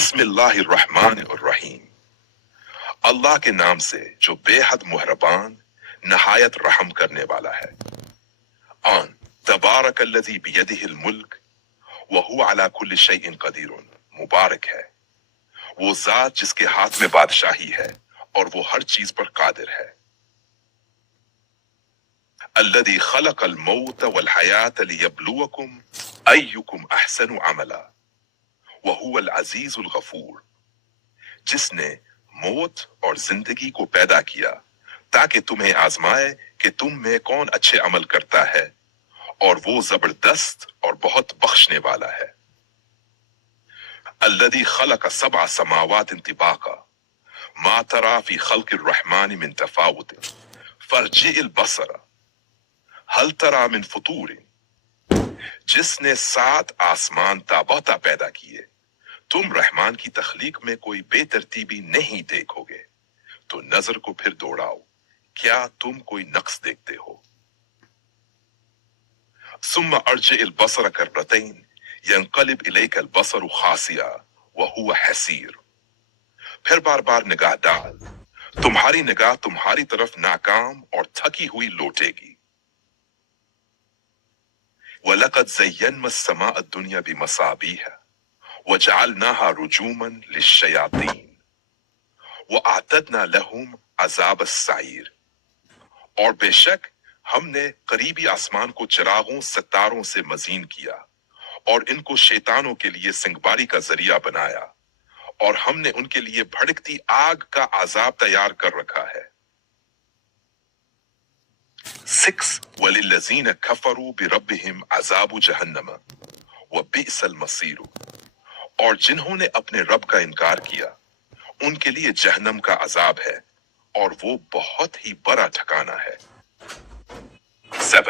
बिस्मिल्लाहिर्रहमानिर्रहीम। अल्लाह के नाम से जो बेहद मुहरबान नहायत रहम करने वाला है। आन तबारकल्लज़ी बियदिहिल मुल्क व हुवा अला कुल्लि शैइन क़दीरुन। मुबारक है वो जात जिसके हाथ में बादशाही है और वो हर चीज पर कादिर है। अल्लज़ी खलक़ल मौत वल हयात लियब्लुवकुम अय्युकुम अहसनु अमला व हुवल अज़ीज़ुल गफूर। जिसने मौत और जिंदगी को पैदा किया ताकि तुम्हें आजमाए कि तुम में कौन अच्छे अमल करता है, और वो जबरदस्त और बहुत बख्शने वाला है। अल्लज़ी खलक़ सबअ समावातिन तिबाक़ा मा तरा फ़ी ख़ल्क़िर रहमानि मिन तफ़ावुत फ़र्जिइल बसर हल तरा मिन फ़ुतूर। जिसने 7 आसमान ताबता पैदा किए, तुम रहमान की तख्लीक में कोई बेतरतीबी नहीं देखोगे, तो नजर को फिर दौड़ाओ, क्या तुम कोई नक्स देखते हो। सुम्मा अर्जिइल बसर कररतैन यंक़लिब इलैकल बसरु खासिया व हुवा हसीर। फिर बार बार निगाह डाल, तुम्हारी निगाह तुम्हारी तरफ नाकाम और थकी हुई लौटेगी। वलक़द ज़य्यना अस्समाअ अद-दुनिया बिमसाबीह वजअलनाहा रुजूमन लिश्शयातीन वअअतदना लहुम अज़ाब अस्सईर। और बेशक हमने करीबी आसमान को चिरागों सितारों से मज़ीन किया और इनको शैतानों के लिए सिंगबारी का जरिया बनाया, और हमने उनके लिए भड़कती आग का अजाब तैयार कर रखा है। 6 वलिल्लज़ीन कफ़रू बिरब्बिहिम अज़ाबु जहन्नम व बिअसल मसीर। और जिन्होंने अपने रब का इनकार किया, उनके लिए जहन्नम का अजाब है और वो बहुत ही बड़ा ठिकाना है। 7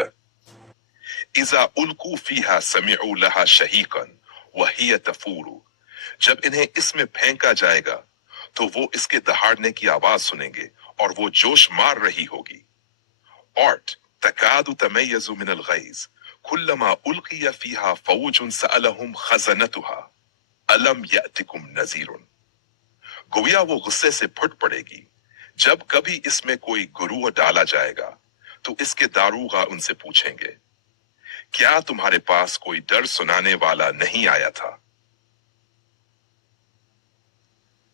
इज़ा उल्कू फ़ीहा समिअू लहा शहीक़न व हिय तफूर। जब इन्हें इसमें फेंका जाएगा तो वो इसके दहाड़ने की आवाज सुनेंगे और वो जोश मार रही होगी। 8 तकादु तमय्यज़ु मिनल गैज़ कुल्लमा उल्क़िया फ़ीहा फ़ौजुन सअलहुम ख़ज़नतुहा अलम यअतिकुम नज़ीरुन। गोया वो गुस्से से फट पड़ेगी जब कभी इसमें कोई गुरूह डाला जाएगा तो इसके दारूगा उनसे पूछेंगे, क्या तुम्हारे पास कोई डर सुनाने वाला नहीं आया था।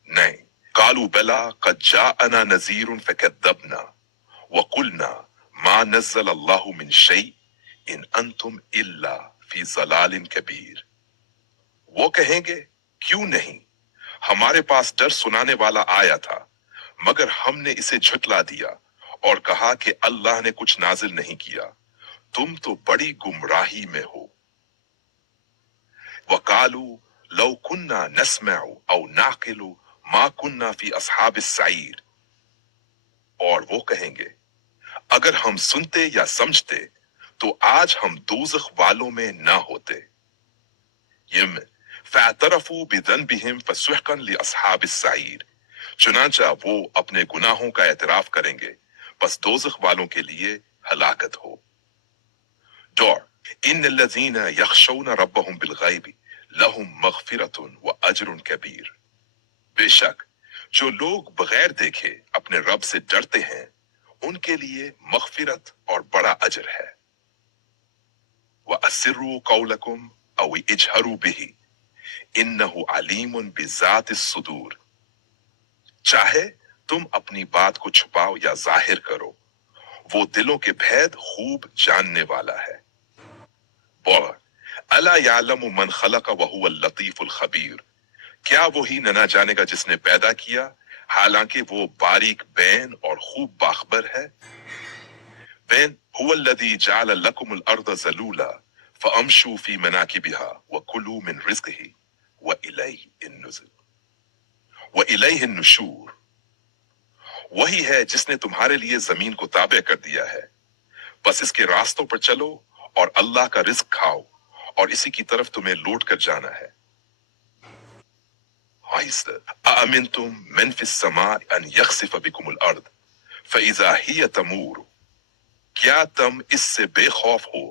9 कालू बला क़द जाअना नज़ीरुन फ़कज़्ज़बना व क़ुलना मा नज़्ज़ल अल्लाहु मिन शै इन अंतुम इल्ला फ़ी ज़लालिन कबीर। वो कहेंगे, क्यों नहीं, हमारे पास डर सुनाने वाला आया था, मगर हमने इसे झुठला दिया और कहा कि अल्लाह ने कुछ नाजिल नहीं किया, तुम तो बड़ी गुमराही में हो। वकालू लौ कुन्ना नस्मअु औ नाक़िलु मा कुन्ना फ़ी अस्हाबिस सईर। और वो कहेंगे, अगर हम सुनते या समझते तो आज हम दोज़ख वालों में ना होते। यम फ़अतरफ़ू बिज़न्बिहिम फ़सुहक़न लिअस्हाबिस सईर। चुनांचा वो अपने गुनाहों का एतराफ करेंगे, बस दोज़ख वालों के लिए हलाकत हो। डॉर इन्नल्लज़ीना यख़शौना रब्बहुम बिलग़ैबि लहुम मग़फ़िरतुन व अज्रुन कबीर। बेशक जो लोग बगैर देखे अपने रब से डरते हैं, उनके लिए मग़फ़िरत और बड़ा अजर है। व अस्सिर्रू क़ौलकुम औ इजहरू बिही इन्नहु अलीमुन बिज़ातिस सुदूर। चाहे तुम अपनी बात को छुपाओ या जाहिर करो, वो दिलों के भेद खूब जानने वाला है। बोल अला यालमु मन खलक़ व हुवल लतीफ़ुल खबीर। क्या वही न जानेगा जिसने पैदा किया, हालांकि वो बारीक बैन और खूब बाखबर है। बैन हुवल्लज़ी जअल लकुमुल अर्द ज़लूला फ़अम्शू फ़ी मनाकिबिहा व कुलू मिन रिज़्क़िही व इलैहिन नुशूर। वही है जिसने तुम्हारे लिए जमीन को ताबे कर दिया है, बस इसके रास्तों पर चलो और अल्लाह का रिज्क खाओ, और इसी की तरफ तुम्हें लौट कर जाना है। अअमिनतुम मन फिस समाइ अन यख़सिफ़ बिकुमुल अर्द फ़इज़ा हिय तमूर। क्या तुम इससे बेखौफ हो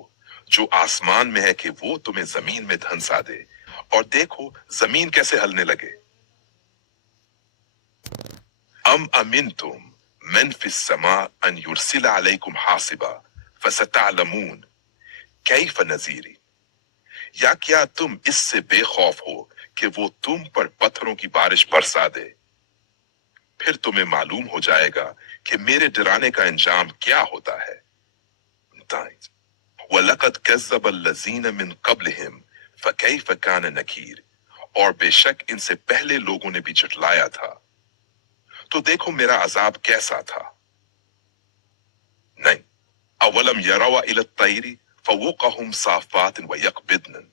जो आसमान में है कि वो तुम्हें जमीन में धंसा दे, और देखो जमीन कैसे हलने लगे। अम अमिनतुम मन फिस समा अन युरसिल अलैकुम हासिबा फसतअलमून कैफ नज़ीरी। या क्या तुम इससे बेखौफ हो कि वो तुम पर पत्थरों की बारिश बरसा दे, फिर तुम्हें मालूम हो जाएगा कि मेरे डराने का अंजाम क्या होता है। वलकद कज़्ज़ब अल्लज़ीन मिन क़ब्लिहिम फ़कैफ़ कान नकीर। और बेशक इनसे पहले लोगों ने भी झुठलाया था, तो देखो मेरा अजाब कैसा था। नहीं, अवलम यरवा इला तैरी फवक़हुम साफ़ात व यक़बिदन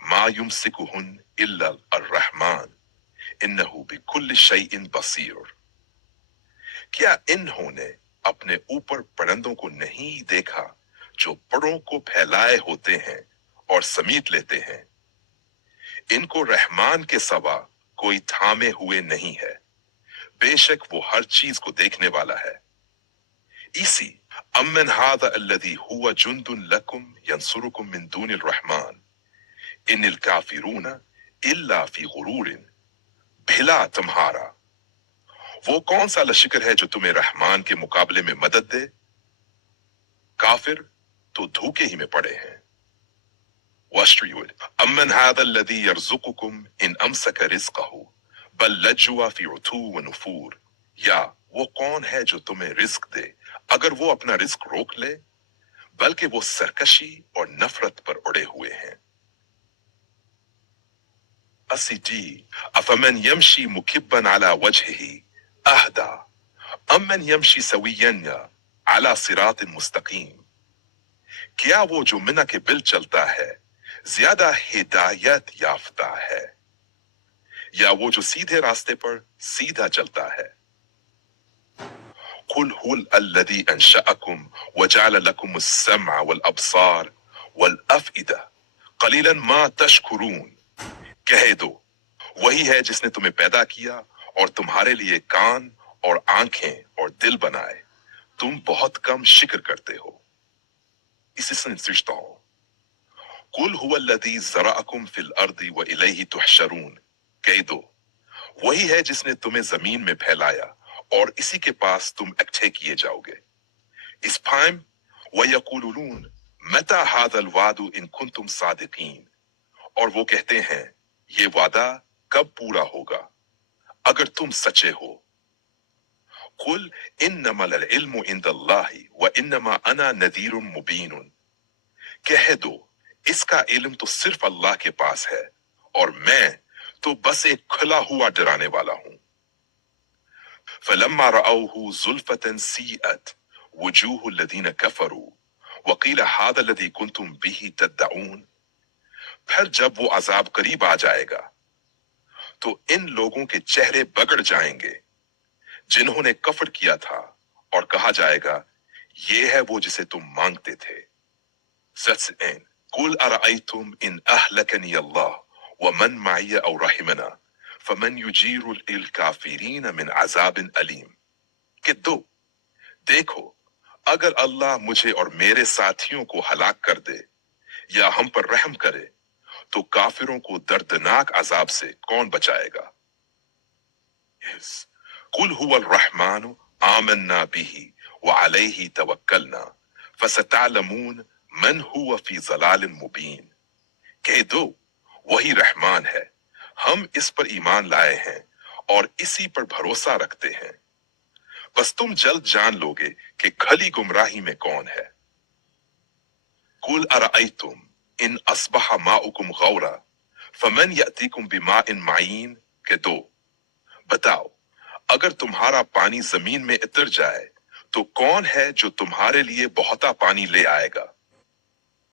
मा युमसिकुहुन इल्ला अर्रहमान इन्नहु बिकुल्लि शैइन बसीर। क्या इन्होंने अपने ऊपर परिंदों को नहीं देखा जो परों को फैलाए होते हैं और समेट लेते हैं? इनको रहमान के सिवा कोई थामे हुए नहीं है, बेशक वो हर चीज को देखने वाला है। इसी अम्मन हादा अल्लज़ी हुवा जुंदुन लकुम यंसुरुकुम मिन दूनिल रहमान इन्निल काफिरूना इल्ला फी गुरूरिन। भिला तुम्हारा वो कौन सा लश्कर है जो तुम्हें रहमान के मुकाबले में मदद दे? काफिर तो धोखे ही में पड़े हैं। अम्मन हादा अल्लज़ी यर्ज़ुकुकुम इन अमसक रिज़्क़हु बल लज्जुआ फी उतू व नुफूर। या वो कौन है जो तुम्हें रिस्क दे अगर वो अपना रिस्क रोक ले, बल्कि वो सरकशी और नफरत पर उड़े हुए हैं। असिटी अफमन यमशी मुकिब्बन अला वजहिही अहदा अम्मन यमशी सविय्यन अला सिरातिन मुस्तकीम। क्या वो जो मिना के बिल चलता है ज्यादा हिदायत याफ्ता है, या वो जो सीधे रास्ते पर सीधा चलता है? कुल हुल अल्लज़ी अंशअकुम वजअल लकुम अस्समअ वल अब्सार वल अफ़इदा क़लीलन मा तशकुरून। कह दो, वही है जिसने तुम्हें पैदा किया और तुम्हारे लिए कान और आंखें और दिल बनाए, तुम बहुत कम शिक्र करते हो। इसी से रिश्ता हो। कुल हुवा अल्लज़ी ज़रअकुम फिल अर्दी व इलैहि तुहशरून। कह दो, वही है जिसने तुम्हें जमीन में फैलाया और इसी के पास तुम इकट्ठे किए जाओगे। इस फाइम व यक़ूलून मता हाज़ल वादु इन कुंतुम सादिकीन। और वो कहते हैं, ये वादा कब पूरा होगा अगर तुम सच्चे हो। कुल इन्नमल इल्मु इंदल्लाहि व इन्नमा अना नज़ीरुम मुबीनुन। कह दो, इसका इल्म तो सिर्फ अल्लाह के पास है और मैं तो बस एक खुला हुआ डराने वाला हूं। फलम्मा रअऊहु ज़ुल्फ़तन सीअत वजूहुल लज़ीना कफ़रू वक़ील हाज़ा लज़ी कुंतुम बिही तद्दऊन। फिर जब वो अजाब करीब आ जाएगा तो इन लोगों के चेहरे बगड़ जाएंगे जिन्होंने कफर किया था, और कहा जाएगा, ये है वो जिसे तुम मांगते थे। सत्सैन कुल अरअयतुम इन अहलकनी अल्लाह व मन माइया औ रहिमना फमन युजीरुल काफिरीन मिन अजाबिन अलीम। कि दो, देखो, अगर अल्लाह मुझे और मेरे साथियों को हलाक कर दे या हम पर रहम करे तो काफिरों को दर्दनाक अजाब से कौन बचाएगा। कुल हुवल रहमानु आमन्ना बिही व अलैहि तवक्कलना फसतअलमून मन हुवा फी ज़लालिन मुबीन। कह दो, वही रहमान है, हम इस पर ईमान लाए हैं और इसी पर भरोसा रखते हैं, बस तुम जल्द जान लोगे कि खली गुमराही में कौन है। कुल अरअयतुम इन अस्बह माउकुम गौरा फमन यअतीकुम बिमाइन माइन। के दो, बताओ, अगर तुम्हारा पानी जमीन में उतर जाए तो कौन है जो तुम्हारे लिए बहुता पानी ले आएगा।